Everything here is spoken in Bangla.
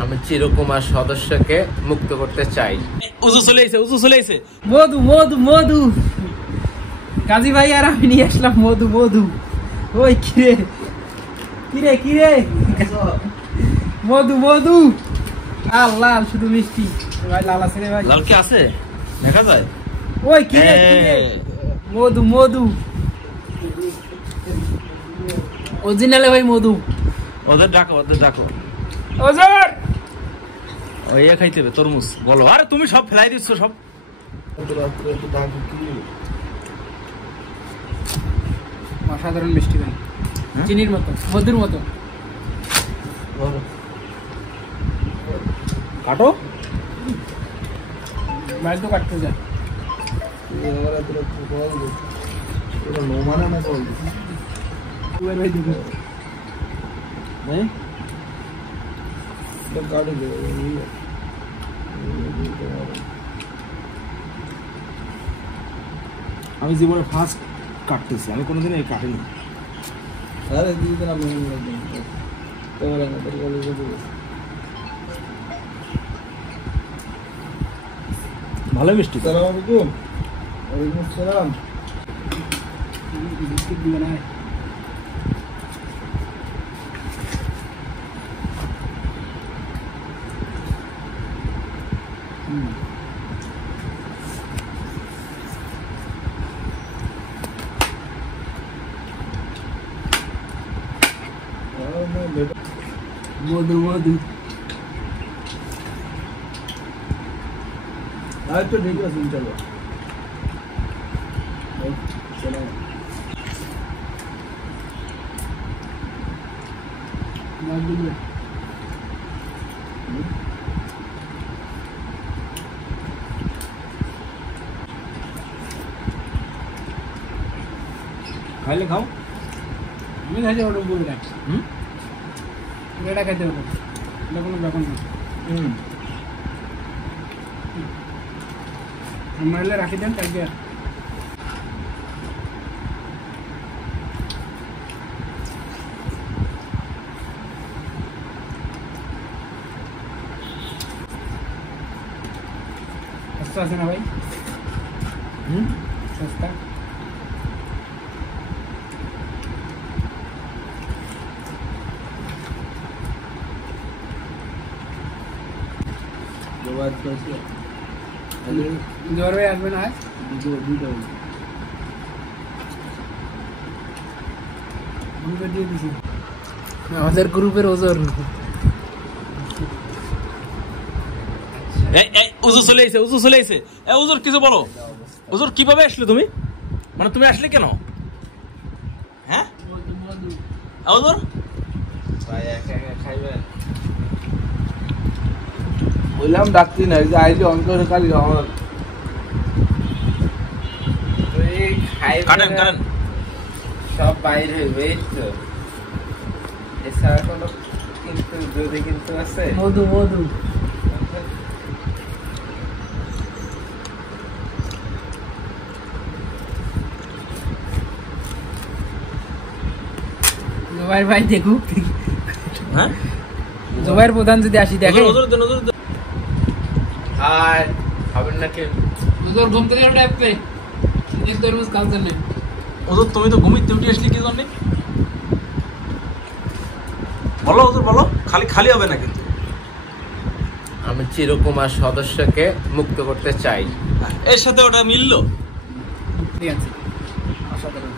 আমি চিরকুমার সদস্যকে মুক্ত করতে চাই। উজু চলে এসে মধু মধু মধু কাজী ভাই আর আমি নিয়ে আসলাম মধু মধু। ওই কিরে কিরে কিরে মধু মধু লাল লাল শুধু মিষ্টি ভাই, লাল আছে রে ভাই? লাল কি আছে দেখা যায়? ওই কিরে কিরে মধু মধু অরিজিনালে ভাই মধু। ওদের ডাকো ওজর ওই খাইতে হবে তরমুজ। বলো, আরে তুমি সব ফেলাই দিচ্ছ সব। অসাধারণ মিষ্টি ভাই, চিনির মতো মধুর মতো। কাটো ভাই তো কাটতে যায় ভাই দিবে আমি জীবনে ফার্স্ট কাটতেছি, আমি কোনোদিন এই কাটিনি। ভালো মিষ্টি। বিস্কিট দিবে না মধু মধু। তো ঠিক আছে, চলো খাইলে খাও। আমি খাইতে ওটা বলবি না, এটা খাইতে হবে, এটা কোনো ব্যাপার না। আমরা রাখি দেন তাই দিয়ে সস্তা আছে না ভাই? সস্তা জোর ভাই আসবে না? দিয়ে দিছি আমাদের গ্রুপের ওজন। উজু চলে এসে উজুর কিছু বলো। উজুর কিভাবে আসলে তুমি? মানে তুমি আসলে কেন? হ্যাঁ উজুর বললাম ডাকতি না, যে আইলে অন্তরে খালি আমার কাটেন সব বাইরে হইবে তো, এছাড়া কোনো কিন্তু যদি কিন্তু আছে। মধু মধু জোবাইর ভাই দেখুক। হ্যাঁ জোবাইর প্রধান যদি আসি দেখে। আর খাবেন নাকি? উজোর ঘুম থেকে ওঠে আপনি এক তরমুজ খাওয়ার জন্য। ওজোর তুমি তো ঘুমিয়ে উঠে আসলি কি জন্য? বলো ওজোর বলো, খালি হবে না কিন্তু। আমি চিরকুমার সদস্যকে মুক্ত করতে চাই। এর সাথে ওটা মিললো। ঠিক আছে, অসাধারণ।